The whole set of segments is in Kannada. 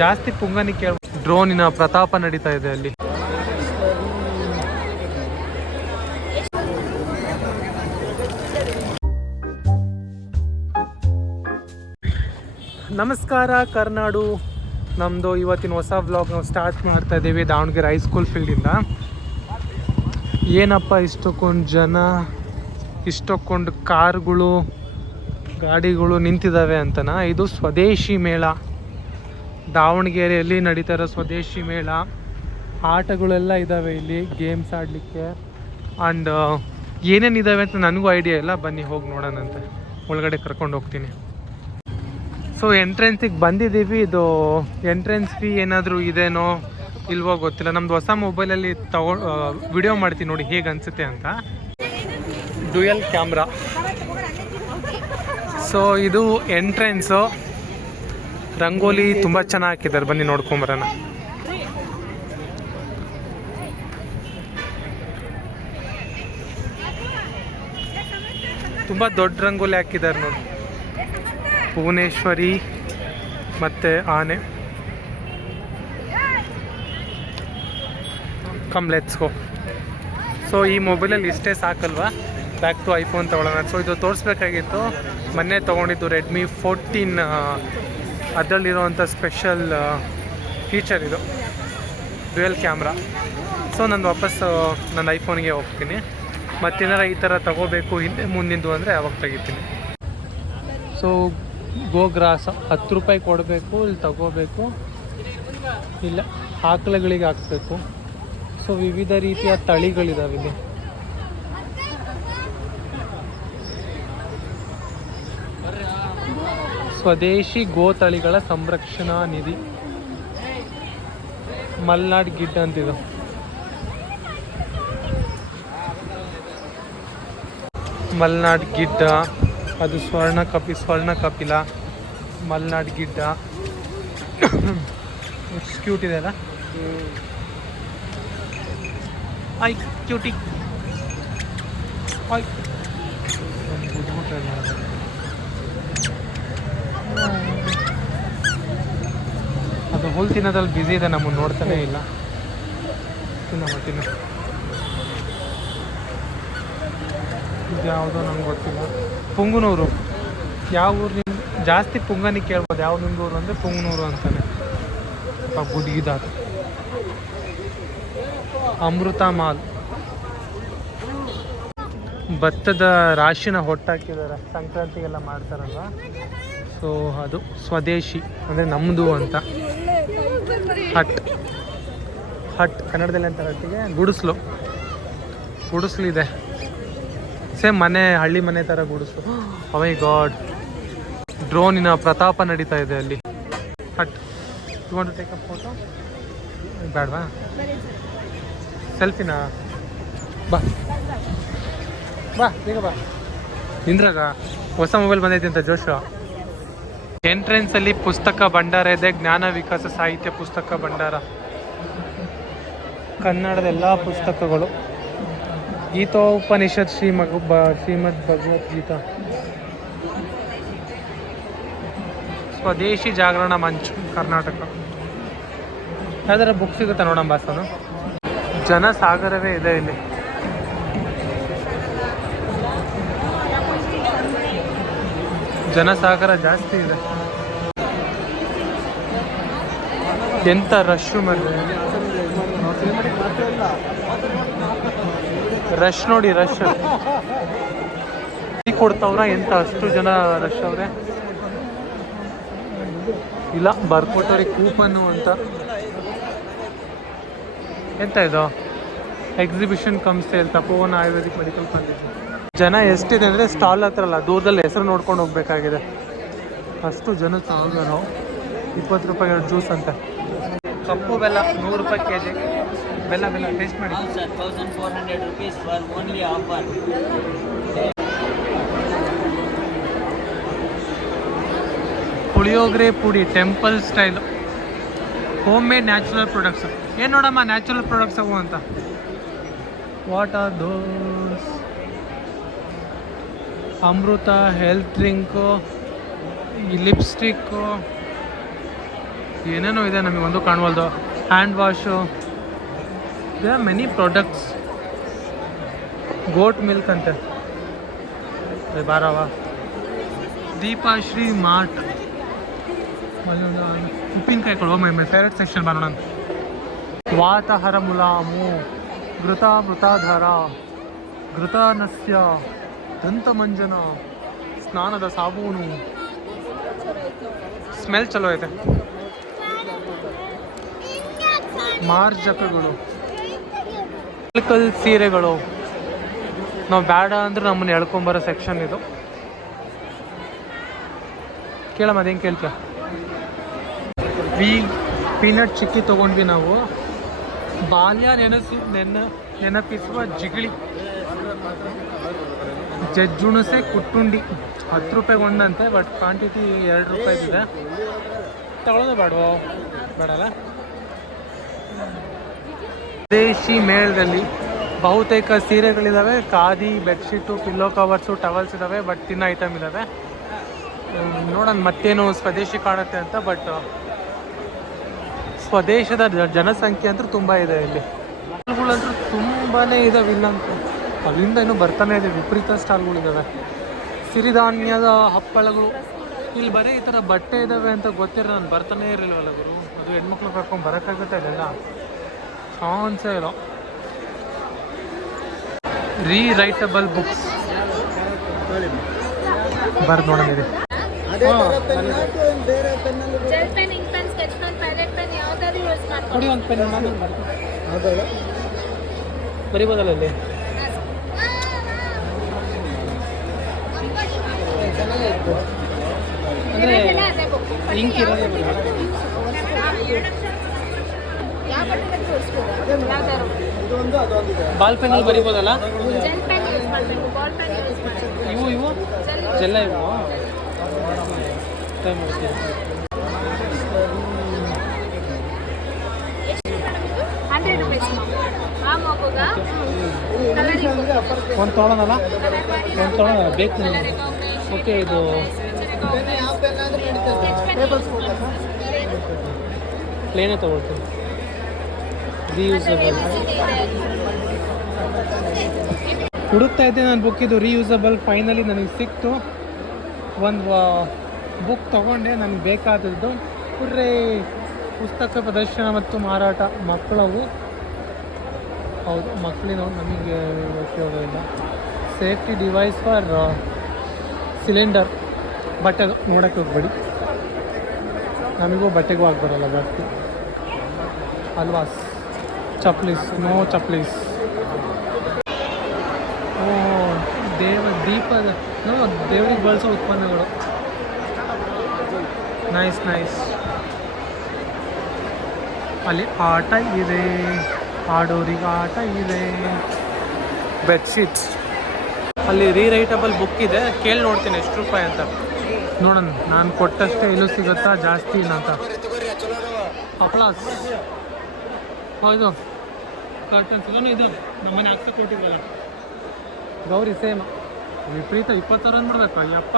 ಜಾಸ್ತಿ ಪುಂಗನಿ ಕೇಳ ಡ್ರೋನಿನ ಪ್ರತಾಪ ನಡೀತಾ ಇದೆ ಅಲ್ಲಿ. ನಮಸ್ಕಾರ ಕರ್ನಾಡು. ನಮ್ಮದು ಇವತ್ತಿನ ಹೊಸ ವ್ಲಾಗ್ ನಾವು ಸ್ಟಾರ್ಟ್ ಮಾಡ್ತಾ ಇದ್ದೀವಿ ದಾವಣಗೆರೆ ಹೈಸ್ಕೂಲ್ ಫೀಲ್ಡಿಂದ. ಏನಪ್ಪ ಇಷ್ಟಕ್ಕೊಂದು ಜನ, ಇಷ್ಟಕ್ಕೊಂದು ಕಾರ್ಗಳು ಗಾಡಿಗಳು ನಿಂತಿದ್ದಾವೆ ಅಂತನಾ? ಇದು ಸ್ವದೇಶಿ ಮೇಳ, ದಾವಣಗೆರೆಯಲ್ಲಿ ನಡೀತಾ ಇರೋ ಸ್ವದೇಶಿ ಮೇಳ. ಆಟಗಳೆಲ್ಲ ಇದ್ದಾವೆ ಇಲ್ಲಿ, ಗೇಮ್ಸ್ ಆಡಲಿಕ್ಕೆ. ಆ್ಯಂಡ್ ಏನೇನಿದ್ದಾವೆ ಅಂತ ನನಗೂ ಐಡಿಯಾ ಇಲ್ಲ, ಬನ್ನಿ ಹೋಗಿ ನೋಡೋಣಂತೆ. ಒಳಗಡೆ ಕರ್ಕೊಂಡು ಹೋಗ್ತೀನಿ. ಸೊ ಎಂಟ್ರೆನ್ಸಿಗೆ ಬಂದಿದ್ದೀವಿ. ಇದು ಎಂಟ್ರೆನ್ಸ್ ಫೀ ಏನಾದರೂ ಇದೇನೋ ಇಲ್ವೋ ಗೊತ್ತಿಲ್ಲ. ನಮ್ಮದು ಹೊಸ ಮೊಬೈಲಲ್ಲಿ ವಿಡಿಯೋ ಮಾಡ್ತೀನಿ ನೋಡಿ ಹೇಗೆ ಅನಿಸುತ್ತೆ ಅಂತ. Dual camera. ಸೊ ಇದು ಎಂಟ್ರೆನ್ಸು. ರಂಗೋಲಿ ತುಂಬ ಚೆನ್ನಾಗಿ ಹಾಕಿದ್ದಾರೆ, ಬನ್ನಿ ನೋಡ್ಕೊಂಬರೋಣ. ತುಂಬ ದೊಡ್ಡ ರಂಗೋಲಿ ಹಾಕಿದ್ದಾರೆ ನೋಡಿ. ಭುವನೇಶ್ವರಿ ಮತ್ತು ಆನೆ. Come let's go. ಸೊ ಈ ಮೊಬೈಲಲ್ಲಿ ಇಷ್ಟೇ ಸಾಕಲ್ವಾ, ಬ್ಯಾಕ್ ಟು ಐಫೋನ್ ತೊಗೊಳ್ಳೋಣ. ಸೊ ಇದು ತೋರಿಸ್ಬೇಕಾಗಿತ್ತು, ಮೊನ್ನೆ ತೊಗೊಂಡಿದ್ದು ರೆಡ್ಮಿ 14. ಅದರಲ್ಲಿರೋವಂಥ ಸ್ಪೆಷಲ್ ಫೀಚರ್ ಇದು, ಡ್ಯುಯಲ್ ಕ್ಯಾಮ್ರಾ. ಸೊ ನಾನು ವಾಪಸ್ ನನ್ನ ಐಫೋನ್ಗೆ ಹೋಗ್ತೀನಿ. ಮತ್ತೇನಾರ ಈ ಥರ ತೊಗೋಬೇಕು ಹಿಂದೆ ಮುಂದಿಂದು ಅಂದರೆ ಅವಾಗ ತೆಗಿತೀನಿ. ಸೊ ಗೋಗ್ರಾಸ 10 ರೂಪಾಯಿ ಕೊಡಬೇಕು, ಇಲ್ಲಿ ತಗೋಬೇಕು, ಇಲ್ಲ ಆಕಳುಗಳಿಗೆ ಹಾಕಬೇಕು. ಸೊ ವಿವಿಧ ರೀತಿಯ ತಳಿಗಳಿದಾವೆ ಇಲ್ಲಿ. ಸ್ವದೇಶಿ ಗೋ ತಳಿಗಳ ಸಂರಕ್ಷಣಾ ನಿಧಿ, ಮಲ್ನಾಡ್ ಗಿಡ್ಡ ಅಂತಿದು. ಮಲ್ನಾಡ್ ಗಿಡ್ಡ, ಅದು ಸ್ವರ್ಣ ಕಪಿಲ, ಮಲ್ನಾಡ್ ಗಿಡ್ಡ. ಎಷ್ಟು ಕ್ಯೂಟ್ ಇದೆ ಅಲ್ಲ. ಆಯ್ ಕ್ಯೂಟಿ ಆಯ್. ಅದು ಹುಲ್ ತಿನ್ನೋದ್ರಲ್ಲಿ ಬ್ಯುಸಿ ಇದೆ, ನಮ್ಮನ್ನು ನೋಡ್ತಾನೆ ಇಲ್ಲ. ತಿನ್ನು. ಇದು ಯಾವುದೋ ನಂಗೆ ಗೊತ್ತಿಲ್ಲ. ಪುಂಗನೂರು. ಯಾವ ಊರು ಜಾಸ್ತಿ ಪುಂಗನಿ ಕೇಳ್ಬೋದು. ಯಾವ ನಿಮ್ದು ಊರು ಅಂದರೆ ಪುಂಗನೂರು ಅಂತಾನೆ. ಗುಡಿಗಿದಾದ ಅಮೃತ ಮಾಲ್. ಭತ್ತದ ರಾಶಿನ ಹೊಟ್ಟಾಕಿದ್ದಾರೆ, ಸಂಕ್ರಾಂತಿಗೆಲ್ಲ ಮಾಡ್ತಾರಲ್ವ. ಸೊ ಅದು ಸ್ವದೇಶಿ ಅಂದರೆ ನಮ್ಮದು ಅಂತ. ಹಟ್ ಕನ್ನಡದಲ್ಲಿ ಅಂತ ಹಟ್ಟಿಗೆ ಗುಡಿಸ್ಲು ಇದೆ. ಸೇಮ್ ಮನೆ, ಹಳ್ಳಿ ಮನೆ ಥರ ಗುಡಿಸ್ಲು. ಓ ಮೈ ಗಾಡ್, ಡ್ರೋನಿನ ಪ್ರತಾಪ ನಡೀತಾ ಇದೆ ಅಲ್ಲಿ. ಹಟ್. You want to take a photo? ಬೇಡವಾ? ಸೆಲ್ಫಿನಾ? ಬಾ ಬೇಗ ಬಾ. ಇಂದ್ರಾಗ ಹೊಸ ಮೊಬೈಲ್ ಬಂದೈತಿ ಅಂತ ಜೋಶು. ಎಂಟ್ರೆನ್ಸಲ್ಲಿ ಪುಸ್ತಕ ಭಂಡಾರ ಇದೆ, ಜ್ಞಾನ ವಿಕಾಸ ಸಾಹಿತ್ಯ ಪುಸ್ತಕ ಭಂಡಾರ. ಕನ್ನಡದ ಎಲ್ಲ ಪುಸ್ತಕಗಳು. ಗೀತೋಪನಿಷತ್, ಶ್ರೀಮದ್ ಭಗವದ್ಗೀತಾ. ಸ್ವದೇಶಿ ಜಾಗರಣ ಮಂಚ್ ಕರ್ನಾಟಕ. ಯಾವ್ದಾರ ಬುಕ್ ಸಿಗುತ್ತೆ ನೋಡೋಣ ಬಾಸನು. ಜನಸಾಗರವೇ ಇದೆ ಇಲ್ಲಿ. ಜನಸಾಗರ ಜಾಸ್ತಿ ಇದೆ. ಎಂಥ ರಶ್ ಮೇಲೆ ರಶ್ ನೋಡಿ, ರಶ್ ಕೊಡ್ತಾವ್ರ ಎಂತ ಅಷ್ಟು ಜನ ರಶ್ ಅವ್ರೆ. ಇಲ್ಲ ಬರ್ಕೊಟ್ಟವ್ರಿಗೆ ಕೂಪನ್ನು ಅಂತ. ಎಂತ ಇದು? ಎಕ್ಸಿಬಿಷನ್ ಕಮ್ ಸೇಲ್ ತಪೋವನ ಆಯುರ್ವೇದಿಕ್ ಮೆಡಿಕಲ್ ಕಾಲೇಜ್. ಜನ ಎಷ್ಟಿದೆ ಅಂದರೆ ಸ್ಟಾಲ್ ಹತ್ರ ಅಲ್ಲ, ದೂರದಲ್ಲಿ ಹೆಸರು ನೋಡ್ಕೊಂಡು ಹೋಗ್ಬೇಕಾಗಿದೆ. ಅಷ್ಟು ಜನ ಸಾವಿರ. 20 ರೂಪಾಯಿ ಎರಡು ಜ್ಯೂಸ್ ಅಂತ. ಕಪ್ಪು ಬೆಲ್ಲ 100 ರೂಪಾಯಿ kg. ಬೆಲ್ಲ ಟೇಸ್ಟ್ ಮಾಡಿ. 1400 rupees for only offer. Puliyogare pudi temple style, homemade natural products. ಏನು ನೋಡಮ್ಮ ನ್ಯಾಚುರಲ್ ಪ್ರಾಡಕ್ಟ್ಸ್ ಅವು ಅಂತ. What are those? Amrutha health drink, ಈ ಲಿಪ್ಸ್ಟಿಕ್ಕು, ಏನೇನೋ ಇದೆ, ನಮಗೆ ಒಂದು ಕಾಣವಲ್ದು. Hand wash, they are many products. Goat milk ಅಂತೆ ಬಾರವ. ದೀಪಾಶ್ರೀ ಮಾರ್ಟ್, ಅಲ್ಲೊಂದು ಉಪ್ಪಿನಕಾಯಿ ಕೊಡುವ ಮೈ ಫೇವ್ರೆಟ್ ಸೆಕ್ಷನ್ ಬರೋಣ. ವಾತಹರ ಮುಲಾಮು, ಘೃತಾಮೃತಾಧರ, ಘೃತಾನಸ್ಯ, ದಂತಮಂಜನ, ಸ್ನಾನದ ಸಾಬೂನು. ಸ್ಮೆಲ್ ಚಲೋ ಐತೆ. ಮಾರ್ಜಕಗಳು, ಸೀರೆಗಳು. ನಾವು ಬೇಡ ಅಂದ್ರೆ ನಮ್ಮನ್ನು ಎಳ್ಕೊಂಬರೋ ಸೆಕ್ಷನ್ ಇದು. ಕೇಳಮ್ಮ, ಅದೇನು ಕೇಳ್ತೀಯ? ಪೀನಟ್ ಚಿಕ್ಕಿ ತೊಗೊಂಡ್ವಿ ನಾವು. ಬಾಲ್ಯ ನೆನಪಿಸುವ ಜಿಗಿಳಿ, ಜಜ್ಜುಣಸೆ ಕುಟ್ಟುಂಡಿ. 10 ರೂಪಾಯಿಗೆ ಒಂದಂತೆ, ಬಟ್ ಕ್ವಾಂಟಿಟಿ 2 ರೂಪಾಯಿದಿದೆ. ತಗೊಳ್ಳೋದು ಬೇಡವೋ? ಬೇಡಲ್ಲ. ದೇಶಿ ಮೇಳದಲ್ಲಿ ಬಹುತೇಕ ಸೀರೆಗಳಿದ್ದಾವೆ, khadi, bedsheet, pillow covers, towels ಇದ್ದಾವೆ, ಬಟ್ ತಿನ್ನೋ ಐಟಮ್ ಇದ್ದಾವೆ. ನೋಡೋಣ ಮತ್ತೇನು ಸ್ವದೇಶಿ ಕಾಣುತ್ತೆ ಅಂತ. ಬಟ್ ಸ್ವದೇಶದ ಜನಸಂಖ್ಯೆ ಅಂತೂ ತುಂಬ ಇದೆ ಇಲ್ಲಿ. ಸ್ಟಾಲ್ಗಳಂತೂ ತುಂಬಾ ಇದಾವೆ. ಇಲ್ಲಂತ ಅಲ್ಲಿಂದ ಇನ್ನೂ ಬರ್ತಾನೆ ಇದೆ, ವಿಪರೀತ ಸ್ಟಾಲ್ಗಳಿದ್ದಾವೆ. ಸಿರಿಧಾನ್ಯದ ಹಪ್ಪಳಗಳು. ಇಲ್ಲಿ ಬರೀ ಈ ಥರ ಬಟ್ಟೆ ಇದ್ದಾವೆ ಅಂತ ಗೊತ್ತಿರೋ ನಾನು ಬರ್ತಾನೆ ಇರಲಿಲ್ವಲ್ಲ ಗುರು. ಅದು ಹೆಣ್ಮಕ್ಳು ಕರ್ಕೊಂಡು ಬರೋಕ್ಕಾಗುತ್ತೆ ಇಲ್ಲೆಲ್ಲ, ಚಾನ್ಸೇ ಇಲ್ಲ. ರೀರೈಟಬಲ್ ಬುಕ್ಸ್ ಬರ್ದು ನೋಡೋದಿದೆ. ಕೊಡಿ ಒಂದು ಪೆನ್, ಬರಿಬೋದಲ್ಲ ಅಲ್ಲಿ. ಅಂದರೆ ಇಂಕ್ ಇರೋದೇ ಬಾಲ್ ಪೆನ್ನಲ್ಲಿ ಬರಿಬೋದಲ್ಲ. ಇವು ಜೆಲ್ಲ ಇವು ಟೈಮ್ ಮಾಡ್ತೀವಿ. ಒಂದು ತೊಗೊಳೋದಲ್ಲ, ಒಂದು ತೊಗೊಳೋಣ ಬೇಕು. ಓಕೆ, ಇದು ಪ್ಲೇನೇ ತೊಗೊಳ್ತೀನಿ. ರೀಯೂಸಬಲ್ ಹುಡುಕ್ತಾ ಇದ್ದೆ ನಾನು ಬುಕ್. ಇದು ರೀಯೂಸಬಲ್ ಫೈನಲಿ ನನಗೆ ಸಿಕ್ತು. ಒಂದು ಬುಕ್ ತೊಗೊಂಡೆ, ನನಗೆ ಬೇಕಾದದ್ದು. ಕುರ್ರೆ ಪುಸ್ತಕ ಪ್ರದರ್ಶನ ಮತ್ತು ಮಾರಾಟ ಮಕ್ಕಳವು. ಹೌದು, ಮಕ್ಕಳಿನ ನಮಗೆ ಉಪಯೋಗ ಇಲ್ಲ. Safety device for cylinder. ಬಟ್ಟೆ ನೋಡೋಕ್ಕೆ ಹೋಗ್ಬೇಡಿ, ನಮಗೂ ಬಟ್ಟೆಗೂ ಆಗ್ಬರಲ್ಲ ಜಾಸ್ತಿ ಅಲ್ವಾ. ಚಪ್ಲೀಸ್, ನೋ ಚಪ್ಲೀಸ್. ಓ ದೀಪದ ದೇವರಿಗೆ ಬಳಸೋ ಉತ್ಪನ್ನಗಳು. Nice nice. ಅಲ್ಲಿ ಆಟ ಇದೆ, ಆಡೋರಿಗೆ ಆಟ ಇದೆ. ಬೆಡ್ಶೀಟ್ಸ್. ಅಲ್ಲಿ ರೀರೈಟಬಲ್ ಬುಕ್ ಇದೆ, ಕೇಳಿ ನೋಡ್ತೀನಿ ಎಷ್ಟು ರೂಪಾಯಿ ಅಂತ. ನೋಡೋಣ, ನಾನು ಕೊಟ್ಟಷ್ಟೇ ಎಲ್ಲೂ ಸಿಗುತ್ತಾ, ಜಾಸ್ತಿ ಇಲ್ಲ ಅಂತ. ಅಪ್ಲಾಸ್. ಹೌದು, ಕರ್ಟನ್ಸ್ ಇಲ್ಲ. ಇದು ನಮ್ಮನೆ ಹಾಕ್ಸಕ್ಕೆ ಕೊಟ್ಟಿದ್ವಲ್ಲ ಗೌರಿ, ಸೇಮ್ ವಿಪರೀತ. 20 ರನ್ ಮಾಡಬೇಕು. ಅಯ್ಯಪ್ಪ,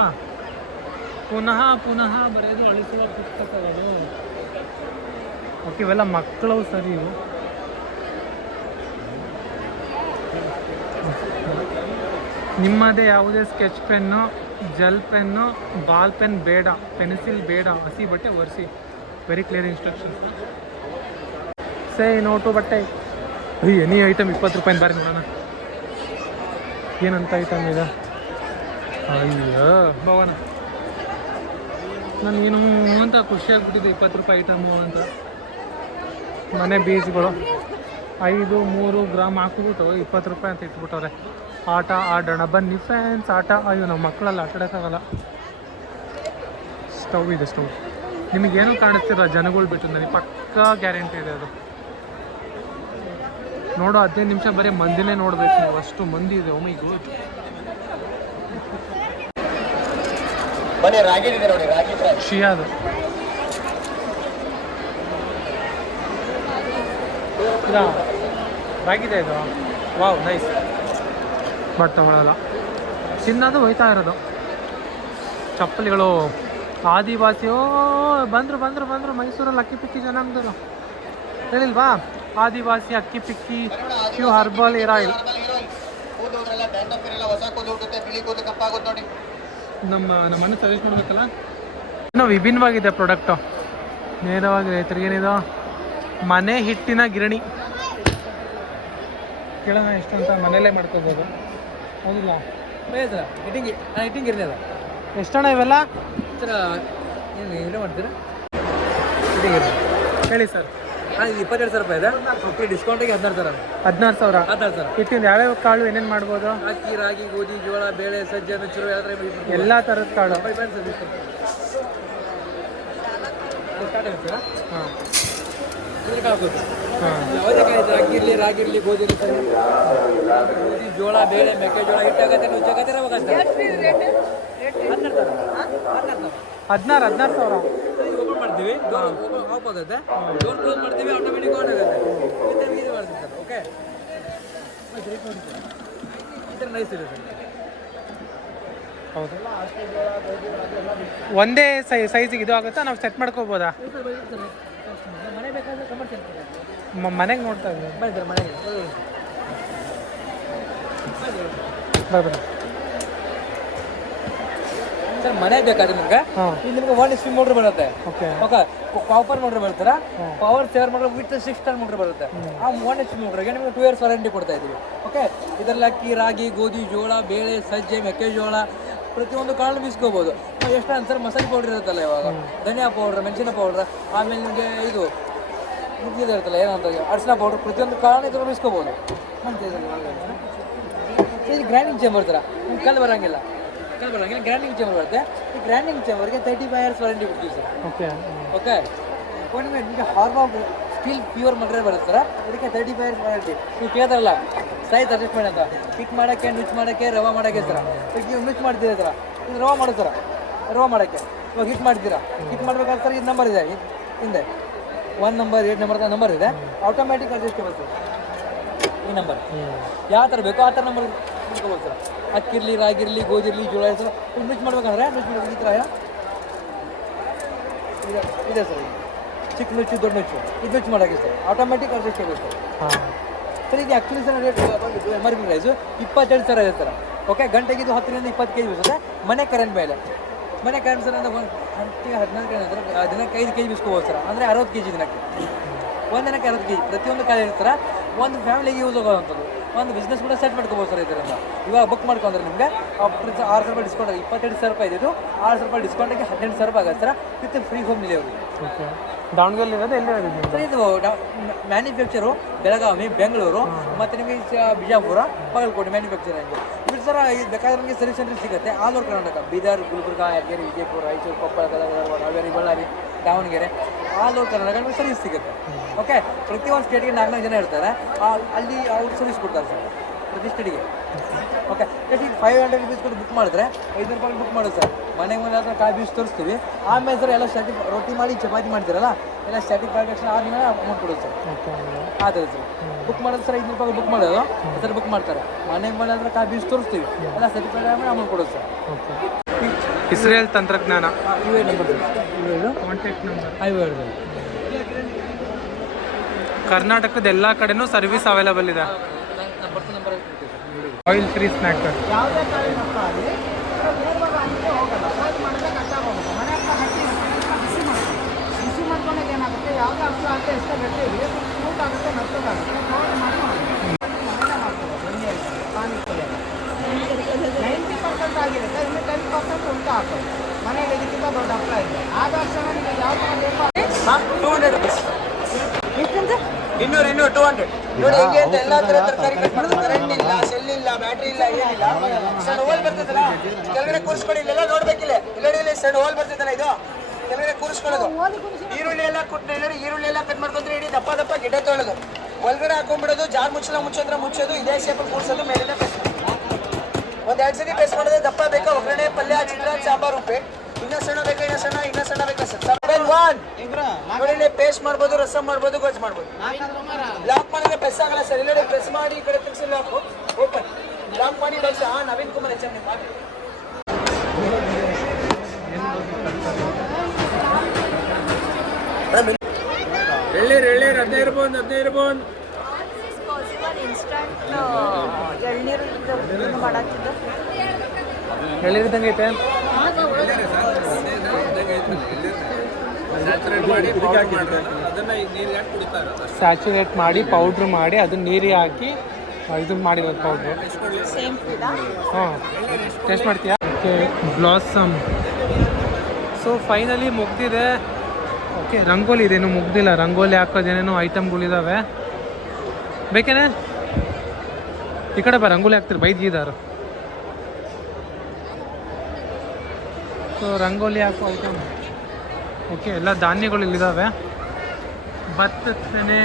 ಪುನಃ ಪುನಃ ಬರೆಯೋದು ಅಳಿಸುವ ಪುಸ್ತಕಗಳು. ಓಕೆ, ಇವೆಲ್ಲ ಮಕ್ಕಳವು ಸರಿ. ಇವು ನಿಮ್ಮದೇ ಯಾವುದೇ sketch pen, gel pen, ball pen ಬೇಡ, ಪೆನ್ಸಿಲ್ ಬೇಡ, ಹಸಿ ಬಟ್ಟೆ ಒರೆಸಿ. Very clear instructions. Say no to ಬಟ್ಟೆ. ಎನಿ ಐಟಮ್ 20 ರೂಪಾಯಿ. ಬಾರಿ ನೋಡೋಣ ಏನಂತ ಐಟಮ್ ಇದೆ. ಅಯ್ಯೋ ಭವನ, ನನಗೇನು ಅಂತ ಖುಷಿಯಾಗ್ಬಿಟ್ಟಿದೆ 20 ರೂಪಾಯಿ ಐಟಮು ಅಂತ. ಮನೆ ಬೀಜಗಳು 5-3 ಗ್ರಾಮ್ ಹಾಕಿಬಿಟ್ಟು 20 ರೂಪಾಯಿ ಅಂತ ಇಟ್ಬಿಟ್ಟವ್ರೆ. ಆಟ ಆಡೋಣ ಬನ್ನಿ ಫ್ಯಾನ್ಸ್, ಆಟ. ಅಯ್ಯೋ, ನಮ್ಮ ಮಕ್ಕಳೆಲ್ಲ ಆಟ ಆಡೋಕ್ಕಾಗಲ್ಲ. ಸ್ಟವ್ ಇದೆ, ಸ್ಟವ್. ನಿಮಗೇನು ಕಾಣಿಸ್ತಿಲ್ಲ ಜನಗಳು ಬಿಟ್ಟು, ನನಗೆ ಪಕ್ಕಾ ಗ್ಯಾರಂಟಿ ಇದೆ ಅದು. ನೋಡೋ 15 ನಿಮಿಷ ಬರೀ ಮಂದಿನೇ ನೋಡ್ಬೇಕು ನೀವು, ಅಷ್ಟು ಮಂದಿ ಇದೆ. ಒಮ್ಮೆ ಗುಡ್. ಶಿಯಾದು ರಾಗಿದೆ ಇದು. Wow, nice. ಬಟ್ ತಗೊಳ್ಳಲ್ಲ. ಚಿನ್ನದು ಹೋಯ್ತಾ ಇರೋದು. ಚಪ್ಪಲಿಗಳು ಆದಿವಾಸಿ ಓ ಬಂದರು ಬಂದರು ಬಂದರು ಮೈಸೂರಲ್ಲಿ ಅಕ್ಕಿ ಪಿಕ್ಕಿ ಜನಾಂಗದವರು ಹೇಳಿಲ್ವಾ ಆದಿವಾಸಿ ಅಕ್ಕಿ ಪಿಕ್ಕಿ ಕ್ಯೂ ಹರ್ಬಲ್ ಏರ್ ಆಯಿಲ್ ನಮ್ಮನ್ನು ಸಜೆಸ್ಟ್ ಮಾಡಬೇಕಲ್ಲ ಇನ್ನೂ ವಿಭಿನ್ನವಾಗಿದೆ ಪ್ರಾಡಕ್ಟು ನೇರವಾಗಿ ರೈತರಿಗೇನಿದು ಮನೆ ಹಿಟ್ಟಿನ ಗಿರಣಿ ಕೇಳೋಣ ಎಷ್ಟು ಅಂತ ಮನೆಯಲ್ಲೇ ಮಾಡ್ಕೋಬೋದು ಹೌದಿಲ್ಲ ಹಿಟ್ಟಿಂಗ್ ಇರಲಿಲ್ಲ ಎಷ್ಟಣ್ಣ ಇವೆಲ್ಲ ಏನು ಮಾಡ್ತೀರಾ ಹೇಳಿ ಸರ್ 22,000 ರೂಪಾಯಿ ಇದೆ ಡಿಸ್ಕೌಂಟಿಗೆ 16,000 ಹಿಟ್ಟಿಂದ ಯಾವ್ಯಾವ ಕಾಳು ಏನೇನು ಮಾಡ್ಬೋದು ಅಕ್ಕಿ ರಾಗಿ ಗೋಧಿ ಜೋಳ ಬೇಳೆ ಸಜ್ಜೆ ನುಚ್ಚು ಎಲ್ಲ ಥರದ ಕಾಳು ಹಾಂ ಯಾವುದೇ ಕಾಯಿ ಅಕ್ಕಿ ಇರಲಿ ರಾಗಿ ಇರಲಿ ಗೋಧಿ ಗೋಧಿ ಜೋಳ ಬೇಳೆ ಮೆಕ್ಕೆಜೋಳ ಹಿಟ್ಟಾಗತ್ತೆ ನುಚ್ಚಾಗತ್ತೆ ರವಾಗ 16,000 ಓಪನ್ ಮಾಡ್ತೀವಿ ಆಫ್ ಆಗುತ್ತೆ ಡೋರ್ ಕ್ಲೋಸ್ ಮಾಡ್ತೀವಿ ಆಟೋಮೆಟಿಕ್ ಆನ್ ಆಗುತ್ತೆ ಇದು ಮಾಡ್ತೀವಿ ಸರ್ ಓಕೆ ಈ ಥರ ನೈಸ್ ಇದೆ ಸರ್ ಹೌದು ಒಂದೇ ಸೈಜಿಗೆ ಇದು ಆಗುತ್ತಾ ನಾವು ಸೆಟ್ ಮಾಡ್ಕೋಬೋದಾ ಮನೆ ಬೇಕಾದ್ರೆ ಕಮರ್ಷಿಯಲ್ ಮನೆಗೆ ನೋಡ್ತಾ ಇದ್ದೀವಿ ಬನ್ನಿ ಸರ್ ಮನೆಗೆ ಬರ್ರಿ ಸರ್ ಮನೆ ಬೇಕಾದ್ರೆ ನಿಮ್ಗೆ ಇಲ್ಲಿ ನಿಮ್ಗೆ 1 HP ಮೋಟ್ರ್ ಬರುತ್ತೆ ಓಕೆ ಕಾಪರ್ ಮೋಟ್ರ್ ಬರ್ತೀರಾ power saver motor with 6 ton motor ಬರುತ್ತೆ ಆ 1 HP ಮೋಟ್ರಿಗೆ ನಿಮಗೆ 2 ಇಯರ್ಸ್ ವಾರಂಟಿ ಕೊಡ್ತಾ ಇದ್ದೀವಿ ಓಕೆ ಇದರಲ್ಲಿ ಅಕ್ಕಿ ರಾಗಿ ಗೋಧಿ ಜೋಳ ಬೇಳೆ ಸಜ್ಜೆ ಮೆಕ್ಕೆಜೋಳ ಪ್ರತಿಯೊಂದು ಕಾಳು ಬೀಸ್ಕೋಬೋದು ಎಷ್ಟು ಅನ್ಸರ್ ಮಸಾಲೆ ಪೌಡ್ರ್ ಇರುತ್ತಲ್ಲ ಇವಾಗ ಧನಿಯಾ ಪೌಡ್ರ್ ಮೆಣಸಿನ ಪೌಡ್ರ್ ಆಮೇಲೆ ನಿಮಗೆ ಇದು ಇರುತ್ತಲ್ಲ ಏನಂತ ಅರಿಶಿನ ಪೌಡ್ರ್ ಪ್ರತಿಯೊಂದು ಕಾಳು ಇದ್ರಲ್ಲಿ ಬೀಸ್ಕೋಬೋದು ಅಂತ ಇದು ಗ್ರೈಂಡಿಂಗ್ ಚೇಂಬರ್ ಥರ ನಿಮ್ಗೆ ಕಲ್ಲು ಬರೋಂಗಿಲ್ಲ ಗ್ರೈಂಡಿಂಗ್ ಚೇಂಬರ್ ಬರುತ್ತೆ ಈ ಗ್ರೈಂಡಿಂಗ್ ಚೇಂಬರ್ಗೆ 35 ಇಯರ್ಸ್ ವಾರಂಟಿ ಕೊಡ್ತೀವಿ ಸರ್ ಓಕೆ ನಿಮಗೆ ಹಾರ್ಮೋನ್ ಸ್ಟೀಲ್ ಪ್ಯೂರ್ ಮಟೀರಿಯಲ್ ಬರುತ್ತೆ ಸರ್ ಇದಕ್ಕೆ 35 ಇಯರ್ಸ್ ವಾರಂಟಿ ನೀವು ಕೇಳ್ತಾರಲ್ಲ ಸೈಜ್ ಅಡ್ಜಸ್ಟ್ಮೆಂಟ್ ಅಂತ ಪಿಕ್ ಮಾಡೋಕ್ಕೆ ನುಚ್ಚು ಮಾಡೋಕ್ಕೆ ರವೆ ಮಾಡೋಕ್ಕೆ ಸರ್ ಈಗ ನೀವು ನುಚ್ಚು ಮಾಡ್ತೀರಾ ಸರ್ ಇದು ರವೆ ಮಾಡೋದು ಸರ್ ರವೆ ಮಾಡೋಕ್ಕೆ ಇವಾಗ ಹಿಟ್ ಮಾಡ್ತೀರಾ ಹಿಟ್ ಮಾಡ್ಬೇಕಾದ್ರೆ ಸರ್ ಇದು ನಂಬರ್ ಇದೆ ಹಿಂದೆ 1 ನಂಬರ್ 8 ನಂಬರ್ ನಂಬರ್ ಇದೆ ಆಟೋಮ್ಯಾಟಿಕ್ ಅಡ್ಜಸ್ಟೇಬಲ್ ಸರ್ ಈ ನಂಬರ್ ಯಾವ ಥರ ಬೇಕೋ ಆ ಥರ ನಂಬರ್ ಇಟ್ಕೋಬೋದು ಸರ್ ಅಕ್ಕಿ ಇರಲಿ ರಾಗಿ ಇರಲಿ ಗೋಧಿ ಇರಲಿ ಜೋಳ ಇರಲಿ ಸರ್ ನುಚ್ಚು ಮಾಡ್ಬೇಕಂದ್ರೆ ನುಚ್ಚು ಈ ಥರ ಇದೆ ಸರ್ ಚಿಕ್ಕ ನುಚ್ಚು ದೊಡ್ಡ ನುಚ್ಚು ಇದು ನುಚ್ಚು ಮಾಡೋಕ್ಕೆ sir automatic adjustable sir sir ಇದು ಆ್ಯಕ್ಚುಲಿ ಸರ್ ರೇಟ್ ಎಮರ್ಪಿ ಪ್ರೈಸು 22,000 ಇದೆ ಸರ್ ಓಕೆ ಗಂಟೆಗೆ ಇದು 10 ರಿಂದ 20 kg ಬೀಸುತ್ತೆ ಮನೆ ಕರೆಂಟ್ ಮೇಲೆ ಮನೆ ಕರೆಂಟ್ ಸರ್ ಅಂದರೆ 1 ಗಂಟೆಗೆ 14 ಅಂದರೆ ದಿನಕ್ಕೆ 5 kg ಬಿಸ್ಕೋಬೋದು ಸರ್ ಅಂದರೆ 60 kg ದಿನಕ್ಕೆ ಒಂದು ದಿನಕ್ಕೆ 60 kg ಪ್ರತಿಯೊಂದು ಕಾಯಿ ಇರ್ತಾರೆ ಒಂದು ಫ್ಯಾಮಿಲಿಗೆ ಯೂಸ್ ಆಗೋವಂಥದ್ದು ಒಂದು ಬಿಸ್ನೆಸ್ ಕೂಡ ಸೆಟ್ ಮಾಡ್ಕೋಬೋದು ಸರ್ ಇದರಿಂದ ಇವಾಗ ಬುಕ್ ಮಾಡ್ಕೊಂಡ್ರೆ ನಿಮಗೆ 6,000 ರೂಪಾಯಿ ಡಿಸ್ಕೌಂಟ್ 22,000 ರೂಪಾಯಿ ಇದು 6,000 ರೂಪಾಯಿ ಡಿಸ್ಕೌಂಟಿಗೆ 18,000 ರೂಪಾಯಿ ಆಗುತ್ತೆ sir with free home delivery Davanagere ಇರೋದು ಎಲ್ಲಿ ಸರ್ ಇದು ಮ್ಯಾನುಫ್ಯಾಕ್ಚರು ಬೆಳಗಾವಿ ಬೆಂಗಳೂರು ಮತ್ತು ನಿಮಗೆ ಬಿಜಾಪುರ ಬಾಗಲಕೋಟೆ ಮ್ಯಾನುಫ್ಯಾಕ್ಚರಿಂಗ್ ಇದು ಸರ್ ಇದು ಬೇಕಾದ್ರೆ ನಿಮಗೆ ಸರ್ವಿಸ್ ಸೆಂಟರ್ ಸಿಗುತ್ತೆ all over Karnataka Bidar Gulbarga Yadgir Vijayapura Raichur Koppal Gadag Haveri Ballari Davanagere all over Karnataka ನಿಮಗೆ ಸರ್ವಿಸ್ ಸಿಗುತ್ತೆ ಓಕೆ ಪ್ರತಿಯೊಂದು ಸ್ಟೇಟ್ಗೆ 4 ಜನ ಇರ್ತಾರೆ ಅಲ್ಲಿ ಅವ್ರು ಸರ್ವಿಸ್ ಕೊಡ್ತಾರೆ ಸರ್ ಪ್ರತಿ ಸ್ಟೇಟಿಗೆ ಓಕೆ ಈಗ 500 ರೂಪೀಸ್ ಕೊಟ್ಟು ಬುಕ್ ಮಾಡಿದ್ರೆ 500 ರೂಪಾಯಿ ಬುಕ್ ಮಾಡೋದು ಸರ್ ಮನೆಗೆ ಮುಂದೆ ಹತ್ರ ಕಾಯಿ ಬೀಸ್ ತೋರಿಸ್ತೀವಿ ಆಮೇಲೆ ಸರ್ ಎಲ್ಲ ರೊಟ್ಟಿ ಮಾಡಿ ಚಪಾತಿ ಮಾಡ್ತೀರಲ್ಲ ಎಲ್ಲ ಸ್ಯಾಟಿಸ್ಫ್ಯಾಕ್ಷನ್ ಆದಮೇಲೆ ಅಮೌಂಟ್ ಕೊಡೋದು ಸರ್ ಆ ಥರ ಸರ್ ಬುಕ್ ಮಾಡೋದು ಸರ್ 500 ರೂಪಾಯಿ ಬುಕ್ ಮಾಡೋದು ಸರ್ ಬುಕ್ ಮಾಡ್ತಾರೆ ಮನೆಗೆ ಬಂದ ಹತ್ರ ಕಾಯಿ ಬೀಸ್ ತೋರಿಸ್ತೀವಿ ಎಲ್ಲ ಸರ್ಟಿಫೈಡ್ ಆದಮೇಲೆ ಅಮೌಂಟ್ ಕೊಡೋದು ಸರ್ ಇಸ್ರೇಲ್ ತಂತ್ರಜ್ಞಾನ ಇವೇ ನಂಬರ್ ಸರ್ ಕಾಂಟ್ಯಾಕ್ಟ್ ನಂಬರ್ ಇವೇ ಕರ್ನಾಟಕದ ಎಲ್ಲ ಕಡೆನೂ ಸರ್ವಿಸ್ ಅವೈಲೇಬಲ್ ಇದೆ ನಂಬರ್ ಆಯಿಲ್ ಫ್ರೀ ಸ್ನ್ಯಾಕ್ ಯಾವುದೇ ಕಾರಣಕ್ಕೂ ಆಗಲಿ ನೇರವಾಗಿ ಅಂಗಡಿಗೆ ಹೋಗಲ್ಲ ಹೋಗಿ ಮಾಡಿದ್ರೆ ಕಷ್ಟ ಹೋಗುತ್ತೆ ಮನೆ ಹತ್ರ ಹಟ್ಟಿ ಬಿಸಿ ಮಾಡ್ಕೊಂಡಾಗ ಏನಾಗುತ್ತೆ ಯಾವುದೇ ಹಪ್ಪಳ ಆಗುತ್ತೆ ಎಷ್ಟೇ ಗಟ್ಟಿ ಇರಲಿ ಸ್ಮೂತ್ ಆಗುತ್ತೆ ಮೆತ್ತಗಾಗುತ್ತೆ ನೋಡಿ ಮಾಡಿ ಮನೆಯೇ ಮಾಡ್ಕೋಬೋದು ಪಾನಿಪುರಿ 90% ಆಗಿರುತ್ತೆ ಇನ್ನು 10% ಉಂಟ ಹಾಕೋದು ಮನೆಗೆ ಇದಕ್ಕಿಂತ ದೊಡ್ಡ ಹಪ್ಪಳ ಇದೆ ಆದ ಕ್ಷಣ ನಿಮಗೆ ಯಾವ ಥರ ಬೇಕೋ 200 ರೂಪೀಸ್ ಎಷ್ಟಂತ 200 ನೋಡಿ ಹೇಗೆ ಅಂತ ಎಲ್ಲ ಥರ ತರಕಾರಿ ಕಟ್ ಮಾಡೋದು ಕರೆಂಟ್ ಇಲ್ಲ ಸೆಲ್ ಇಲ್ಲ ಬ್ಯಾಟ್ರಿ ಇಲ್ಲ ಏನಿಲ್ಲ ಸಣ್ಣ ಹೋಲ್ ಬರ್ತದಲ್ಲ ಕೆಳಗಡೆ ಕೂರಿಸ್ಕೊಂಡು ಇಲ್ಲೆಲ್ಲ ನೋಡ್ಬೇಕಿಲ್ಲ ಇಲ್ಲಿ ಸಣ್ಣ ಹೋಲ್ ಬರ್ತದಲ್ಲ ಇದು ಕೆಳಗಡೆ ಕೂರಿಸ್ಕೊಳ್ಳೋದು ಈರುಳ್ಳಿ ಎಲ್ಲ ಈರುಳ್ಳಿ ಎಲ್ಲ ಕಟ್ ಮಾಡ್ಕೊಂಡ್ರೆ ಇಡೀ ದಪ್ಪ ದಪ್ಪ ಗಿಡ ತೊಳೆದು ಒಳಗಡೆ ಹಾಕೊಂಡ್ಬಿಡೋದು ಜಾರ್ ಮುಚ್ಚೋದು ಇದೇ ಶೇಪ್ ಕೂರಿಸೋದು ಮೇಲೆ ಪೇಸ್ಟ್ ಒಂದು 2 ಸರಿ ಪೇಸ್ಟ್ ಮಾಡಿದ್ರೆ ದಪ್ಪ ಬೇಕಾ ಒಗ್ಗರಣೆ ಪಲ್ಯ ಚಿತ್ರಾನ್ನ ಸಾಂಬಾರು ಉಪ್ಪಿಟ್ಟು ಇನ್ನೂ ಸಣ್ಣ ಬೇಕಾ ಸರ್ ನೋಡಿ ಪೇಸ್ಟ್ ಮಾಡ್ಬೋದು ರಸಮ್ ಮಾಡ್ಬೋದು ಗೊಜ್ಜು ಮಾಡ್ಬೋದು ಲಾಕ್ ಮಾಡಿದ್ರೆ ಪ್ರೆಸ್ ಆಗಲ್ಲ ಸರ್ ಇಲ್ಲ ಪ್ರೆಸ್ ಮಾಡಿ ಈ ಕಡೆ ತಿರ್ಸಿ ಲಾಕ್ ಓಪನ್ ಲಾಕ್ ಮಾಡಿ ನವೀನ್ ಕುಮಾರ್ ಹೆಚ್ಚು ಇನ್ಸ್ಟಂಟ್ ಎಳ್ನೀರು ಮಾಡಾಕಿದ್ದು ಹೇಳಿದಂಗೆ ಐತೆ. ಸ್ಯಾಚುರೇಟ್ ಮಾಡಿ ಪೌಡ್ರ್ ಮಾಡಿ ಅದನ್ನ ನೀರಿಗೆ ಹಾಕಿ ಇದನ್ನ ಮಾಡಿರೋದು ಪೌಡ್ರು. ಸೇಮ್ ಫುಡ್ಡಾ? ಹಾಂ, ಟೇಸ್ಟ್ ಮಾಡ್ತೀಯಾ? Okay, blossom. ಸೊ ಫೈನಲಿ ಮುಗ್ದಿದೆ. ಓಕೆ, ರಂಗೋಲಿ ಇದೆ, ಇನ್ನೂ ಮುಗ್ದಿಲ್ಲ. ರಂಗೋಲಿ ಹಾಕೋದೇನೇನೋ ಐಟಮ್ಗಳಿದ್ದಾವೆ. ಬೇಕೇನೆ ಈ ಕಡೆ ಬಾ, ರಂಗೋಲಿ ಹಾಕ್ತಿರು ಬೈದಿದ್ದಾರೆ. ಸೊ ರಂಗೋಲಿ ಹಾಕೋ ಐಟಮ್. ಓಕೆ, ಎಲ್ಲ ಧಾನ್ಯಗಳು ಇಲ್ಲಿದ್ದಾವೆ. ಭತ್ತದ ತೆನೆ,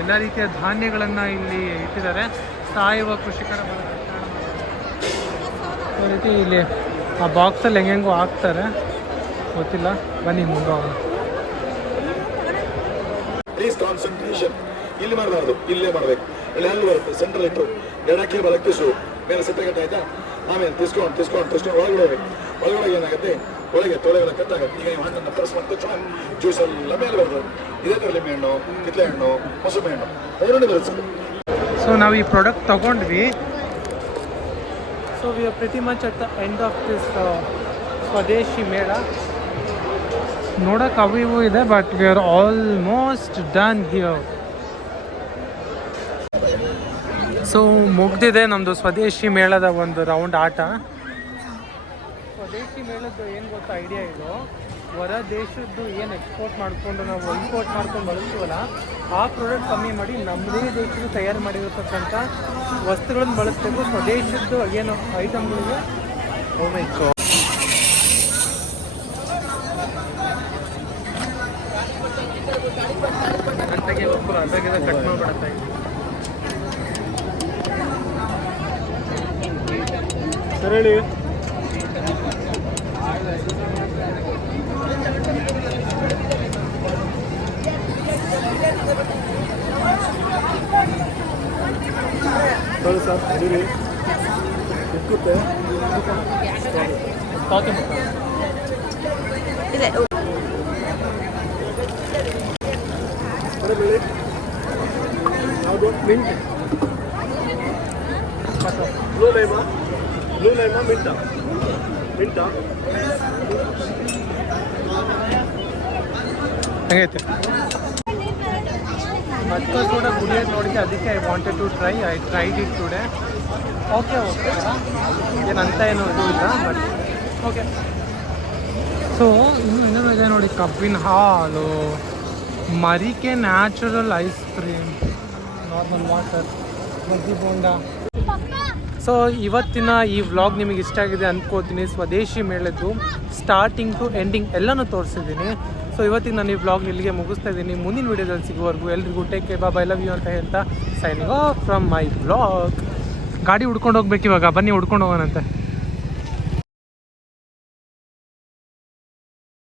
ಎಲ್ಲ ರೀತಿಯ ಧಾನ್ಯಗಳನ್ನು ಇಲ್ಲಿ ಇಟ್ಟಿದ್ದಾರೆ. ಸಾಯುವ ಕೃಷಿಕರ ಈ ರೀತಿ ಇಲ್ಲಿ ಆ ಬಾಕ್ಸಲ್ಲಿ ಹೆಂಗೆಂಗೋ ಹಾಕ್ತಾರೆ, ಗೊತ್ತಿಲ್ಲ. ಬನ್ನಿ ಮುಂದೆ ಹೋಗೋಣ. ಕಾನ್ಸಂಟ್ರೇಷನ್ ಇಲ್ಲಿ ಮಾಡಬಾರ್ದು, ಇಲ್ಲೇ ಮಾಡಬೇಕು. ಇಲ್ಲಿ ಹಲ್ಲು ಬರುತ್ತೆ, ಸೆಂಟ್ರಲ್ ಇಟ್ಟು ಎಡಕ್ಕೆ ಬಲಕ್ಕೆ ಶೂ ಮೇಲೆ ಸೆಟ್ಟಗಟ್ಟ ಆಯ್ತಾ. ಆಮೇಲೆ ತಿಸ್ಕೊಂಡು ಒಳಗಡೆ ಹೋಗ್ಬೇಕು. ಒಳಗಡೆ ಏನಾಗುತ್ತೆ, ಒಳಗೆ ತೊಳೆಗಳ ಕಟ್ಟಾಗುತ್ತೆ. ಈಗ ನೀವು ಹಣ್ಣನ್ನು ಪ್ರೆಸ್ ಮಾಡಿದ ತಕ್ಷಣ ಜ್ಯೂಸ್ ಎಲ್ಲ ಮೇಲೆ ಬರ್ತದೆ. ಇದೇ ಥರ ಲಿಂಬೆ ಹಣ್ಣು, ಕಿತ್ತಳೆ ಹಣ್ಣು, ಮೊಸಂಬಿ ಹಣ್ಣು ಅದರನ್ನೇ ಬರುತ್ತೆ. ಸೊ ನಾವು ಈ ಪ್ರಾಡಕ್ಟ್ ತಗೊಂಡ್ವಿ. So we are pretty much at the end of this Swadeshi Mela. ನೋಡೋಕೆ ಅವು ಇವು ಇದೆ, but we are almost done here. So ಮುಗ್ದಿದೆ ನಮ್ಮದು ಸ್ವದೇಶಿ ಮೇಳದ ಒಂದು ರೌಂಡ್ ಆಟ. ಸ್ವದೇಶಿ ಮೇಳದ್ದು ಏನು ಗೊತ್ತಾ ಐಡಿಯಾ ಇದು, ಹೊರ ದೇಶದ್ದು ಏನು ಎಕ್ಸ್ಪೋರ್ಟ್ ಮಾಡಿಕೊಂಡು ನಾವು ಇಂಪೋರ್ಟ್ ಮಾಡ್ಕೊಂಡು ಬಳಸ್ತೀವಲ್ಲ, ಆ ಪ್ರಾಡಕ್ಟ್ ಕಮ್ಮಿ ಮಾಡಿ ನಮ್ಮದೇ ದೇಶದ್ದು ತಯಾರು ಮಾಡಿರತಕ್ಕಂಥ ವಸ್ತುಗಳನ್ನು ಬಳಸಬೇಕು. ಸ್ವದೇಶದ್ದು ಏನು ಐಟಮ್ಗಳಿಗೆ ಹೋಗಬೇಕು. ಅಂತಾಗೆ ಅದಾಗಿದೆ, ಕಟ್ ಮಾಡಿಬಿಡತ್ತೆ. ಸರ್ ಹೇಳಿ. ಸರಿ ಸರ್, ಅಡಿರಿ ಉಕ್ಕುತ್ತೆ. ಇದೆ. ಯಾವುದು ಮಿಂಟ್, ಬ್ಲೂ ಲೈಮಾ ಮಿಂಟಾ ಹಂಗೈತೆ. ಮತ್ತೆ ಕೂಡ ಕುಡಿಯೋದು ನೋಡಿದ್ದೆ, ಅದಕ್ಕೆ I wanted to try. I tried it today. Okay ಏನಂತ ಏನು ಇದು ಇಲ್ಲ, ಬಟ್ ಓಕೆ. ಸೊ ಇನ್ನೂ ಇದೆ ನೋಡಿ, ಕಬ್ಬಿನ ಹಾಲು, Marike natural ice cream, normal water, ಮಜ್ಜಿ ಬೋಂಡ. ಸೊ ಇವತ್ತಿನ ಈ ವ್ಲಾಗ್ ನಿಮಗೆ ಇಷ್ಟ ಆಗಿದೆ ಅಂದ್ಕೋತೀನಿ. ಸ್ವದೇಶಿ ಮೇಳದ್ದು ಸ್ಟಾರ್ಟಿಂಗ್ ಟು ಎಂಡಿಂಗ್ ಎಲ್ಲನೂ ತೋರಿಸಿದ್ದೀನಿ. ಸೊ ಇವತ್ತಿಗೆ ನಾನು ಈ ವ್ಲಾಗ್ ಇಲ್ಲಿಗೆ ಮುಗಿಸ್ತಾ ಇದ್ದೀನಿ. ಮುಂದಿನ ವೀಡಿಯೋದಲ್ಲಿ ಸಿಗುವವರೆಗೂ ಎಲ್ರಿಗೂ take care, bye, love you ಅಂತ ಹೇಳ್ತಾ signing off from my vlog. ಗಾಡಿ ಹುಡ್ಕೊಂಡು ಹೋಗ್ಬೇಕು ಇವಾಗ, ಬನ್ನಿ ಹುಡ್ಕೊಂಡು ಹೋಗೋಣಂತೆ.